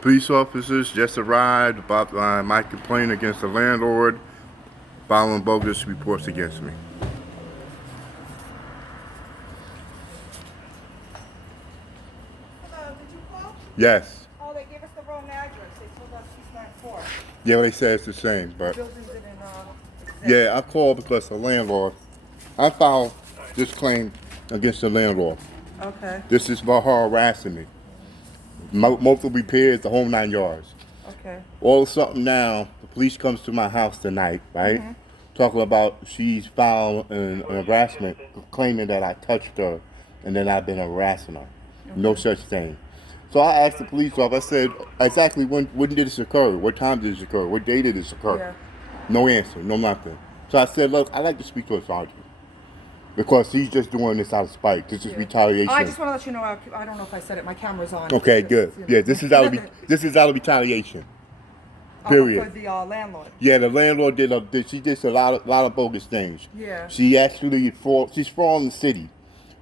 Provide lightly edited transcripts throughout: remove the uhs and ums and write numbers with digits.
Police officers just arrived about my complaint against the landlord following bogus reports against me. Hello, did you call? Yes. Oh, they gave us the wrong address. They told us 694. Yeah, they say it's the same, but Buildings didn't exist. yeah, I called because the landlord. I filed this claim against the landlord. Okay. This is about her harassing me. Multiple repairs, the whole 9 yards. Okay. All of a sudden now, the police comes to my house tonight, right? Talking about she's filed an harassment, claiming that I touched her and that I've been harassing her. No such thing. So I asked the police officer, I said, exactly when did this occur? What time did this occur? What day did this occur? Yeah. No answer, no nothing. So I said, look, I'd like to speak to a sergeant. Because he's just doing this out of spite. This is retaliation. I just want to let you know, I don't know if I said it, my camera's on. Okay, Just, good. you know. Yeah, this is out of retaliation. Period. For the landlord. Yeah, the landlord she did a lot of bogus things. Yeah. She actually she's from the city.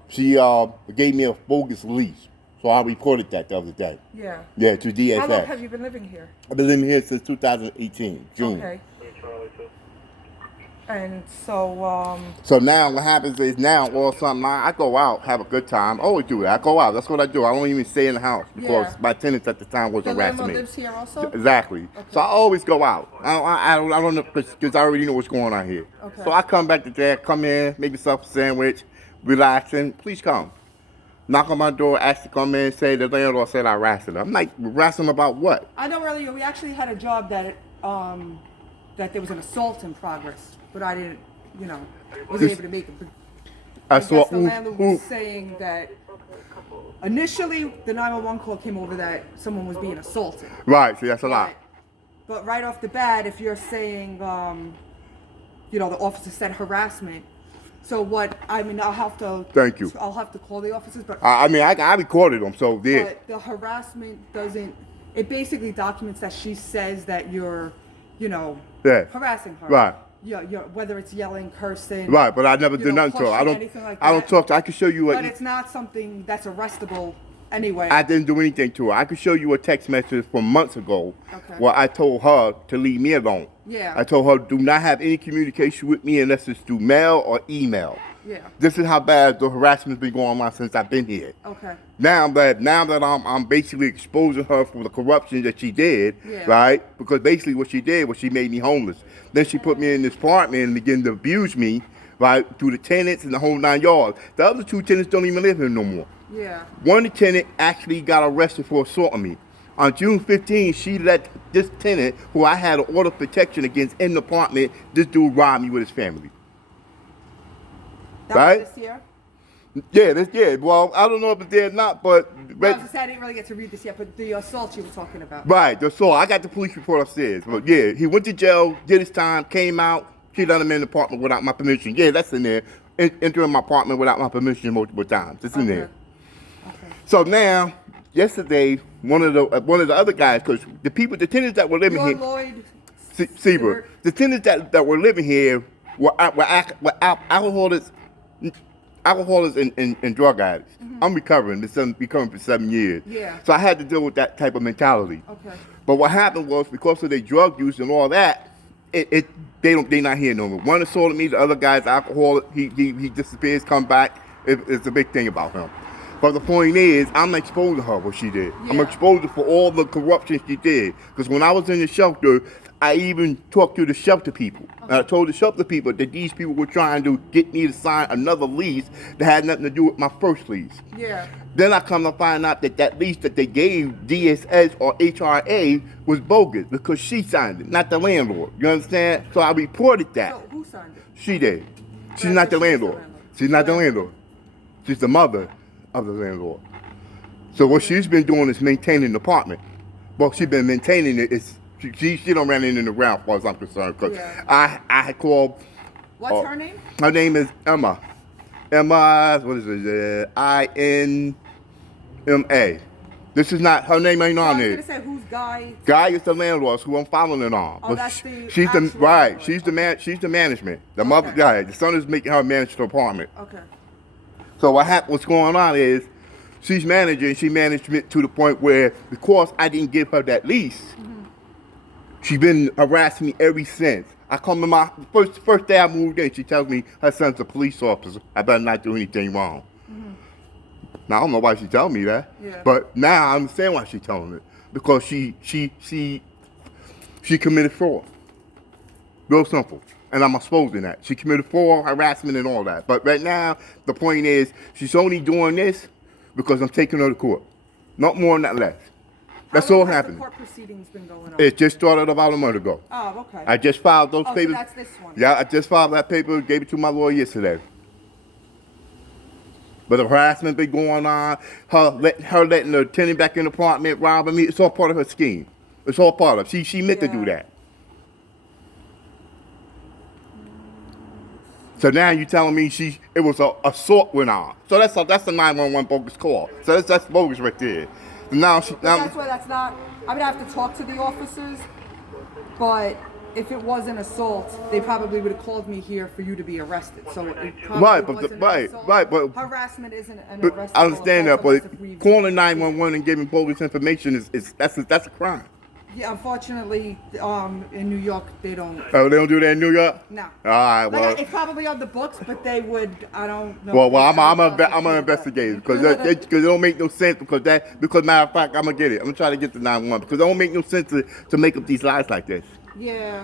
She gave me a bogus lease. So I reported that the other day. Yeah. Yeah, to DSS. How long have you been living here? I've been living here since 2018, June. Okay. And so, So now what happens is now all of a sudden I go out, have a good time. I always do that. I go out. That's what I do. I don't even stay in the house because Yeah. my tenants at the time was the harassing landlord me. lives here also? Exactly. Okay. So I always go out. I don't know because I already know what's going on here. Okay. So I come back to there, come in, make myself a sandwich, relaxing. Please come. Knock on my door, ask to come in, say the landlord said I harassed her. I'm like, harassing about what? I know earlier we actually had a job that that there was an assault in progress, but I didn't, wasn't able to make it. But I guess the landlord was saying that initially the 911 call came over that someone was being assaulted. Right, see, that's a lot. But right off the bat, if you're saying, the officer said harassment. So I'll have to. Thank you. I'll have to call the officers, but. I recorded them, so yeah. But the harassment doesn't. It basically documents that she says that you're, harassing her. Right. Yeah, whether it's yelling, cursing. Right, but I never did nothing to her. Anything like that. I don't talk to her. I can show you But it's not something that's arrestable anyway. I didn't do anything to her. I could show you a text message from months ago where I told her to leave me alone. Yeah. I told her do not have any communication with me unless it's through mail or email. Yeah. This is how bad the harassment's been going on since I've been here. Okay. Now that I'm basically exposing her for the corruption that she did, right? Because basically what she did was she made me homeless. Then she put me in this apartment and began to abuse me, right, through the tenants and the whole 9 yards. The other 2 tenants don't even live here no more. Yeah. One tenant actually got arrested for assaulting me. On June 15th, she let this tenant, who I had an order of protection against in the apartment, this dude robbed me with his family. That right? was this year? Yeah. Well, I don't know if it's there or not, but I didn't really get to read this yet, but the assault you were talking about. Right, the assault. I got the police report upstairs. But yeah, he went to jail, did his time, came out. She let him in the apartment without my permission. Yeah, that's in there. Entering my apartment without my permission multiple times. It's in there. Okay. So now, yesterday, one of the other guys, because the tenants that were living here, Lloyd Seabrook, the tenants that were living here were alcoholics and drug addicts. I'm recovering. This has been recovering for 7 years. Yeah. So I had to deal with that type of mentality. Okay. But what happened was because of their drug use and all that, they not here no more. One assaulted me, the other guy's alcoholic. He disappears, come back. It's a big thing about him. But the point is, I'm exposing her what she did. Yeah. I'm exposing for all the corruption she did. Because when I was in the shelter, I even talked to the shelter people. Okay. And I told the shelter people that these people were trying to get me to sign another lease that had nothing to do with my first lease. Yeah. Then I come to find out that lease that they gave DSS or HRA was bogus because she signed it, not the landlord. You understand? So I reported that. So who signed it? She did. She's not the landlord. She's not the landlord. She's the mother of the landlord. So what she's been doing is maintaining the apartment. Well, she's been maintaining it. She don't run in the ground as far as I'm concerned. Cause I had called. What's her name? Her name is Emma. Emma, what is it? INMA. This is not, her name ain't on I there. was going to say, who's Guy? Guy is the landlord who I'm following it on. Oh, But that's the she's the actual right. landlord. She's the management. The mother guy. The son is making her manage the apartment. Okay. So what's going on is she's managing. She managed it to the point where, because I didn't give her that lease, she's been harassing me ever since. I come to my first day I moved in. She tells me her son's a police officer. I better not do anything wrong. Now I don't know why she telling me that, but now I understand why she's telling me, because she committed fraud. Real simple. And I'm exposing that. She committed fraud, harassment, and all that. But right now, the point is, she's only doing this because I'm taking her to court. Not more, not less. That's all happening. How long has the court proceedings been going on? It just started about a month ago. Oh, okay. I just filed those papers. So that's this one. Yeah, I just filed that paper, gave it to my lawyer yesterday. But the harassment been going on, her letting the tenant back in the apartment, robbing me, it's all part of her scheme. It's all part of it. She meant to do that. So now you telling me it was a assault went on. So that's a 911 bogus call. So that's bogus right there. Now that's why that's not. I would have to talk to the officers, but if it was an assault, they probably would have called me here for you to be arrested. So it probably wasn't an assault. But harassment isn't an but arrest. I understand that, but calling 911 and giving bogus information that's a crime. Yeah, unfortunately, in New York, they don't. Oh, they don't do that in New York? No. All right, well. Like, it's probably on the books, but they would. I don't know. Well, I'm an investigator because it don't make no sense because matter of fact, I'm gonna get it. I'm gonna try to get the 911 because it don't make no sense to make up these lies like this. Yeah.